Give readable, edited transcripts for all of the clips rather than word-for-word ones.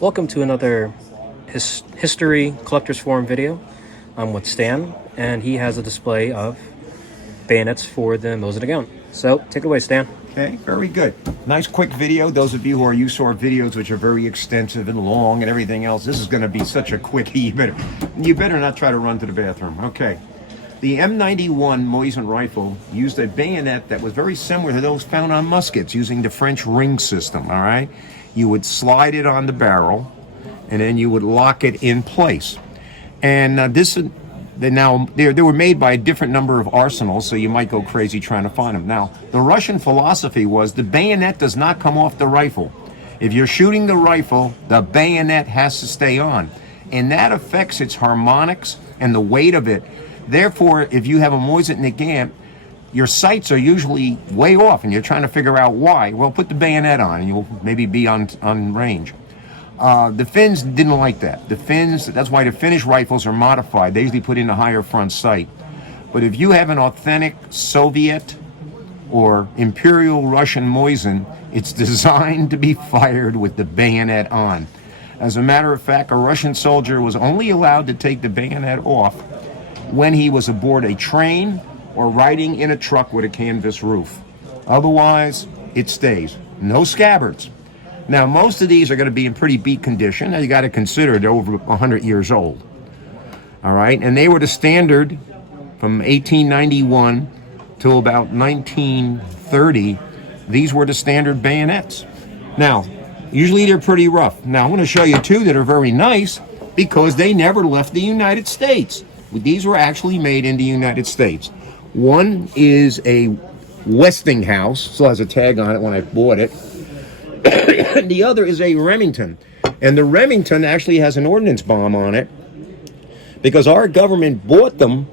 Welcome to another History Collectors Forum video. I'm with Stan, and he has a display of bayonets for the Mosin Nagant. So, take it away, Stan. Okay, very good. Nice quick video. Those of you who are used to our videos, which are very extensive and long and everything else, this is going to be such a quickie. You better not try to run to the bathroom. Okay. The M91 Mosin Rifle used a bayonet that was very similar to those found on muskets, using the French ring system, all right? You would slide it on the barrel, and then you would lock it in place. And they were made by a different number of arsenals, so you might go crazy trying to find them. Now, the Russian philosophy was the bayonet does not come off the rifle. If you're shooting the rifle, the bayonet has to stay on. And that affects its harmonics and the weight of it. Therefore, if you have a Mosin Nagant, your sights are usually way off and you're trying to figure out why. Well, put the bayonet on and you'll maybe be on range. The Finns didn't like that. The Finns, that's why the Finnish rifles are modified. They usually put in a higher front sight. But if you have an authentic Soviet or Imperial Russian Mosin, it's designed to be fired with the bayonet on. As a matter of fact, a Russian soldier was only allowed to take the bayonet off when he was aboard a train or riding in a truck with a canvas roof. Otherwise, it stays. No scabbards. Now, most of these are going to be in pretty beat condition. Now, you got to consider they're over 100 years old. All right, and they were the standard from 1891 till about 1930. These were the standard bayonets. Now, usually they're pretty rough. Now, I'm going to show you two that are very nice because they never left the United States. These were actually made in the United States. One is a Westinghouse, still has a tag on it when I bought it. The other is a Remington. And the Remington actually has an ordnance bomb on it because our government bought them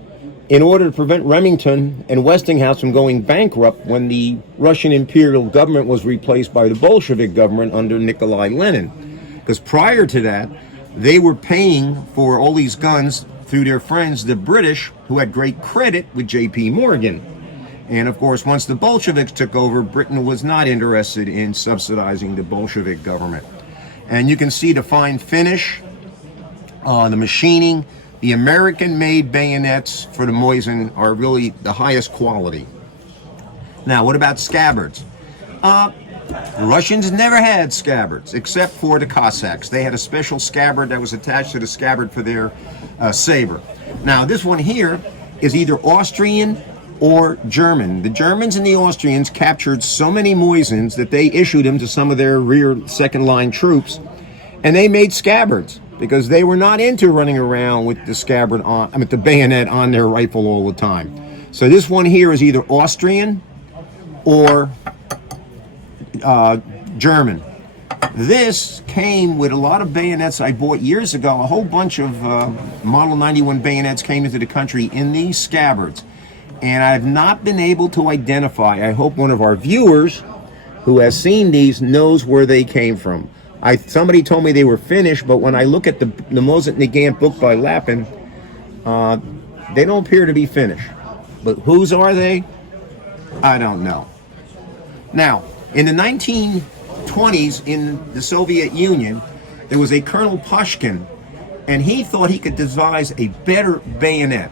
in order to prevent Remington and Westinghouse from going bankrupt when the Russian Imperial government was replaced by the Bolshevik government under Nikolai Lenin. Because prior to that, they were paying for all these guns through their friends, the British, who had great credit with J.P. Morgan. And of course, once the Bolsheviks took over, Britain was not interested in subsidizing the Bolshevik government. And you can see the fine finish, the machining. The American-made bayonets for the Mosin are really the highest quality. Now, what about scabbards? The Russians never had scabbards, except for the Cossacks. They had a special scabbard that was attached to the scabbard for their saber. Now, this one here is either Austrian or German. The Germans and the Austrians captured so many Moisins that they issued them to some of their rear second-line troops, and they made scabbards because they were not into running around with the scabbard on, the bayonet on their rifle all the time. So this one here is either Austrian or German. This came with a lot of bayonets I bought years ago. A whole bunch of Model 91 bayonets came into the country in these scabbards. And I've not been able to identify. I hope one of our viewers who has seen these knows where they came from. Somebody told me they were Finnish, but when I look at the Mosin Nagant book by Lapin, they don't appear to be Finnish. But whose are they? I don't know. Now, in the 1920s in the Soviet Union, there was a Colonel Pushkin, and he thought he could devise a better bayonet.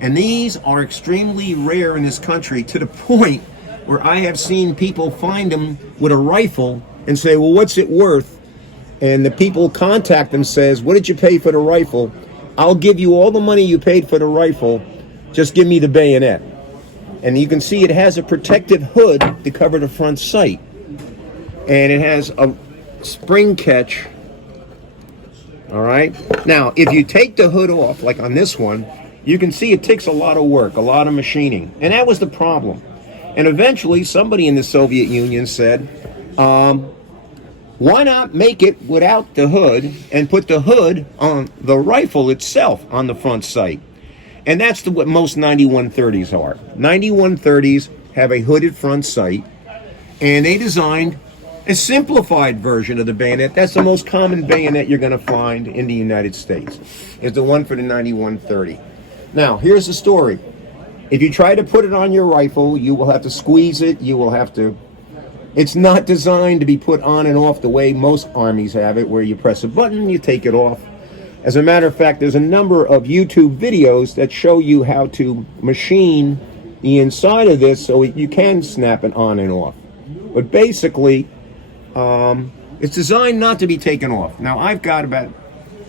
And these are extremely rare in this country, to the point where I have seen people find them with a rifle and say, well, what's it worth? And the people contact them, says, what did you pay for the rifle? I'll give you all the money you paid for the rifle, just give me the bayonet. And you can see it has a protective hood to cover the front sight. And it has a spring catch. All right. Now, if you take the hood off, like on this one, you can see it takes a lot of work, a lot of machining. And that was the problem. And eventually, somebody in the Soviet Union said, why not make it without the hood and put the hood on the rifle itself on the front sight? And that's what most 91-30s are. 91-30s have a hooded front sight, and they designed a simplified version of the bayonet. That's the most common bayonet you're going to find in the United States, is the one for the 91-30. Now, here's the story. If you try to put it on your rifle, you will have to squeeze it, you will have to It's not designed to be put on and off the way most armies have it, where you press a button, you take it off. As a matter of fact, there's a number of YouTube videos that show you how to machine the inside of this so you can snap it on and off. But basically, it's designed not to be taken off. Now, I've got about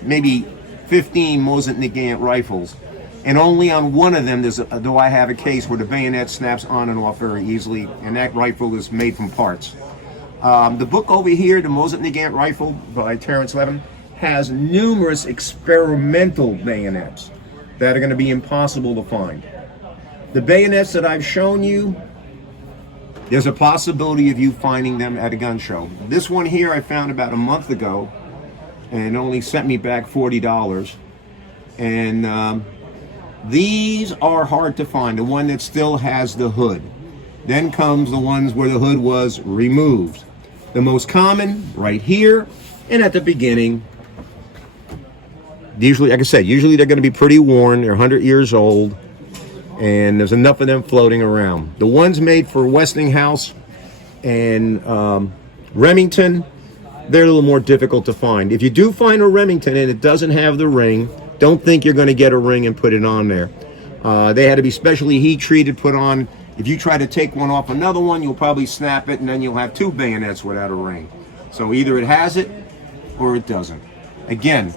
maybe 15 Mosin Nagant rifles, and only on one of them do I have a case where the bayonet snaps on and off very easily, and that rifle is made from parts. The book over here, the Mosin Nagant Rifle by Terrence Levin, has numerous experimental bayonets that are going to be impossible to find. The bayonets that I've shown you, there's a possibility of you finding them at a gun show. This one here I found about a month ago, and it only sent me back $40. And these are hard to find, the one that still has the hood. Then comes the ones where the hood was removed. The most common, right here, and at the beginning. Usually, like I said, usually they're going to be pretty worn. They're 100 years old, and there's enough of them floating around. The ones made for Westinghouse and Remington, they're a little more difficult to find. If you do find a Remington and it doesn't have the ring, don't think you're going to get a ring and put it on there. They had to be specially heat treated, put on. If you try to take one off another one, you'll probably snap it, and then you'll have two bayonets without a ring. So either it has it or it doesn't. Again,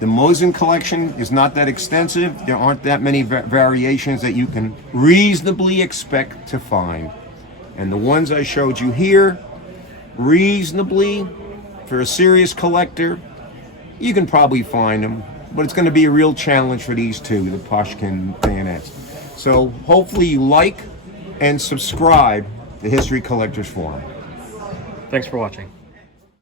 the Mosin collection is not that extensive. There aren't that many variations that you can reasonably expect to find. And the ones I showed you here, reasonably, for a serious collector, you can probably find them. But it's going to be a real challenge for these two, the Pashkin bayonets. So hopefully you like and subscribe to History Collectors Forum. Thanks for watching.